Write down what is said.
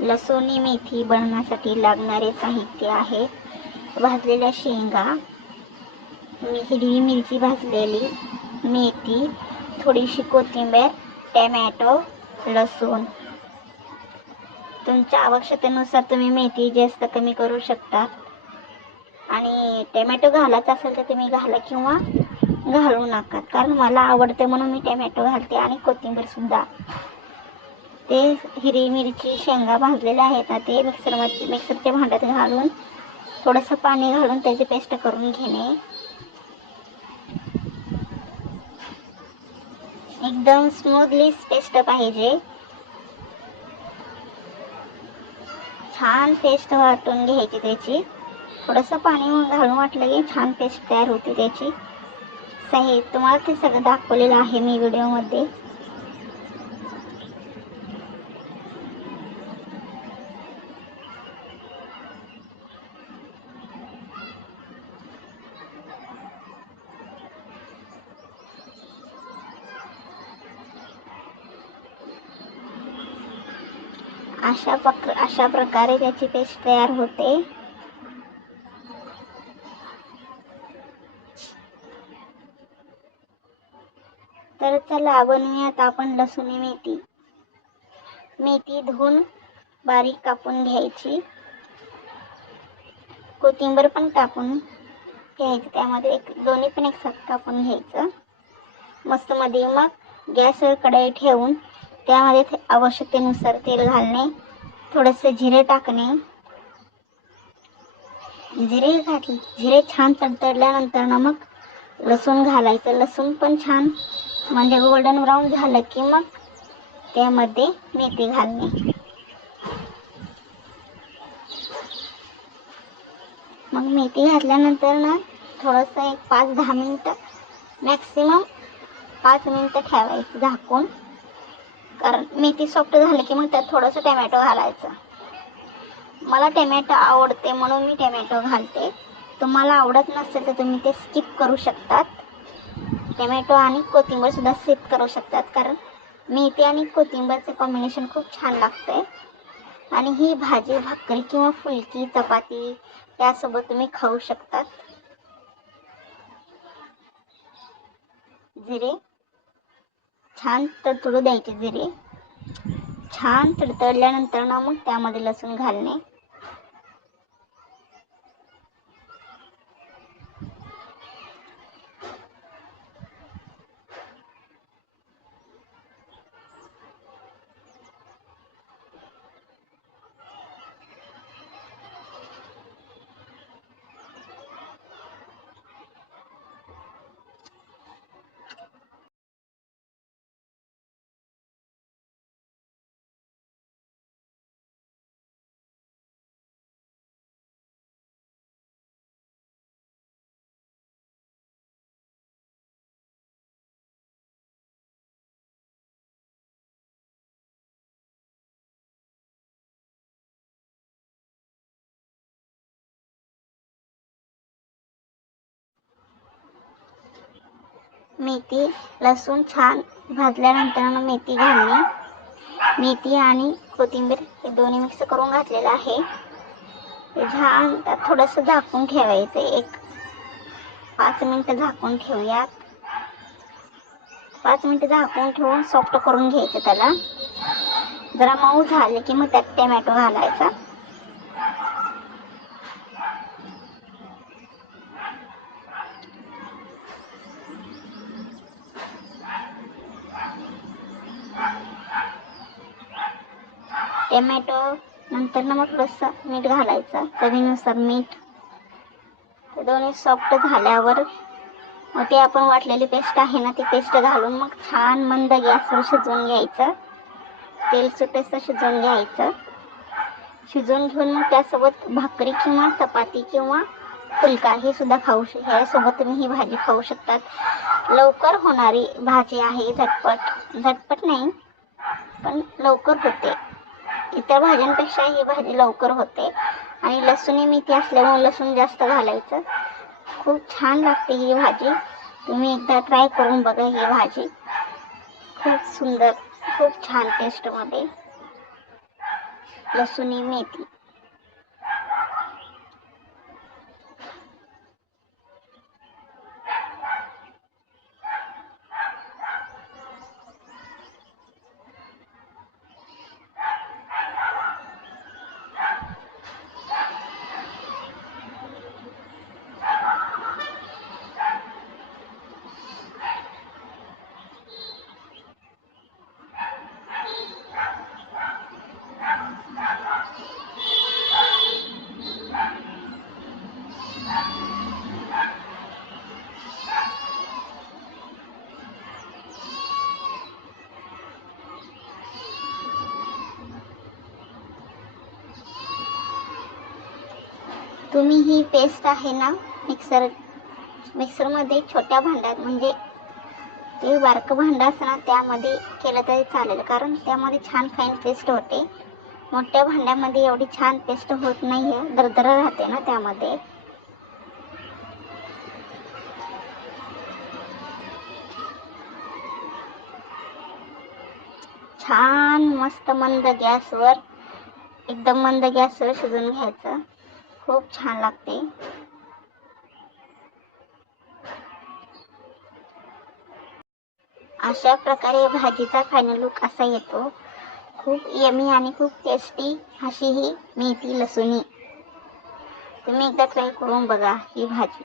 लसूणी मेथी बनवण्यासाठी लागणारे साहित्य आहे: भाजलेल्या शेंगा, हिरवी मिरची भाजलेली, मेथी, थोडीशी कोथिंबीर, टोमॅटो, लसूण. तुमच्या आवश्यकतेनुसार तुम्ही मेथी जास्त कमी करू शकता आणि टोमॅटो घालायचा असेल तर तुम्ही घाला किंवा घालू नका, कारण मला आवडते म्हणून मी टोमॅटो घालते आणि कोथिंबीर सुद्धा. ते हिरवी मिरची, शेंगा भाजलेल्या आहेत ना, ते मिक्सरच्या भांड्यात घालून थोडंसं पाणी घालून त्याची पेस्ट करून घेणे. एकदम स्मूथली पेस्ट पाहिजे. छान पेस्ट वाटून घ्यायची त्याची. थोडंसं पाणी घालून वाटलं की छान पेस्ट तयार होते त्याची. तुम्हाला ते सगळं दाखवलेलं आहे मी व्हिडिओमध्ये. अशा प्रकारे त्याची पेस्ट तयार होते. तर चला बनवूयात आपण लसूणी मेथी. मेथी धुवून बारीक कापून घ्यायची. कोथिंबीर पण कापून घ्यायची, त्यामध्ये दोन्ही पण एकसाथ कापून घ्यायचं. मस्त मध्ये मग गॅसवर कढई ठेवून त्यामध्ये आवश्यकतेनुसार तेल घालणे, थोडेसे जिरे टाकणे. जिरे छान तडतडल्यानंतर ना मग लसूण घालायचं. लसूण पण छान म्हणजे गोल्डन ब्राऊन झालं की मग त्यामध्ये मेथी घालणे. मग मेथी घातल्यानंतर ना थोडंसं एक 5-10 मिनिटं, मॅक्सिमम 5 मिनिटं ठेवायचं झाकून, कारण मेथी सॉफ्ट झाली की मग त्यात थोडंसं टोमॅटो घालायचं. मला टोमॅटो आवडते म्हणून मी टोमॅटो घालते. तुम्हाला आवडत नसेल तर तुम्ही ते स्किप करू शकतात. टोमॅटो आणि कोथिंबीर सुद्धा स्किप करू शकतात, कारण मेथी आणि कोथिंबीरचे कॉम्बिनेशन खूप छान लागते. आणि ही भाजी भाकरी किंवा फुलकी, चपाती यासोबत तुम्ही खाऊ शकतात. जिरे छान तडतडू द्यायचे. जिरे छान तडतडल्यानंतर ना मग त्यामध्ये लसूण घालणे. मेथी लसूण छान भाजल्यानंतर मेथी घालणे. मेथी आणि कोथिंबीर हे दोन्ही मिक्स करून घातलेलं आहे. छान थोडंसं झाकून ठेवायचं. एक 5 मिनिटं झाकून ठेवूयात. 5 मिनिटं झाकून ठेवून सॉफ्ट करून घ्यायचं. त्याला जरा मऊ झाले की मग त्यात टोमॅटो घालायचा. टोमॅटो नंतर मग थोडंसं मीठ घालायचं, चवीनुसार मीठ. ते दोन्ही सॉफ्ट झाल्यावर मग ते आपण वाटलेली पेस्ट आहे ना, ती पेस्ट घालून मग छान मंद गॅसवर शिजवून घ्यायचं. तेल सुटेस शिजवून घ्यायचं. शिजवून घेऊन मग त्यासोबत भाकरी किंवा चपाती किंवा फुलका हे सुद्धा ह्यासोबत तुम्ही ही भाजी खाऊ शकतात. लवकर होणारी भाजी आहे. झटपट नाही पण लवकर होते. इतर भाज्यांपेक्षा ही भाजी लवकर होते. आणि लसूणी मेथी असल्यामुळे लसूण जास्त घालायचं. खूप छान लागते ही भाजी. तुम्ही एकदा ट्राय करून बघा. ही भाजी खूप सुंदर, खूप छान टेस्टमध्ये. लसुणी मेथी. तुम्ही ही पेस्ट आहे ना मिक्सरमध्ये छोट्या भांड्यात, म्हणजे ते बारकं भांडं असतं ना त्यामध्ये केलं तरी चालेल, कारण त्यामध्ये छान फाईन पेस्ट होते. मोठ्या भांड्यामध्ये एवढी छान पेस्ट होत नाही आहे, दरदर राहते ना त्यामध्ये. छान मस्त मंद गॅसवर, एकदम मंद गॅसवर शिजवून घ्यायचं. खूप छान लागते. अशा प्रकारे भाजीचा फायनल लुक असा येतो. खूप यमी आणि खूप टेस्टी अशी ही मेथी लसुणी. तुम्ही एकदा ट्राय करून बघा ही भाजी.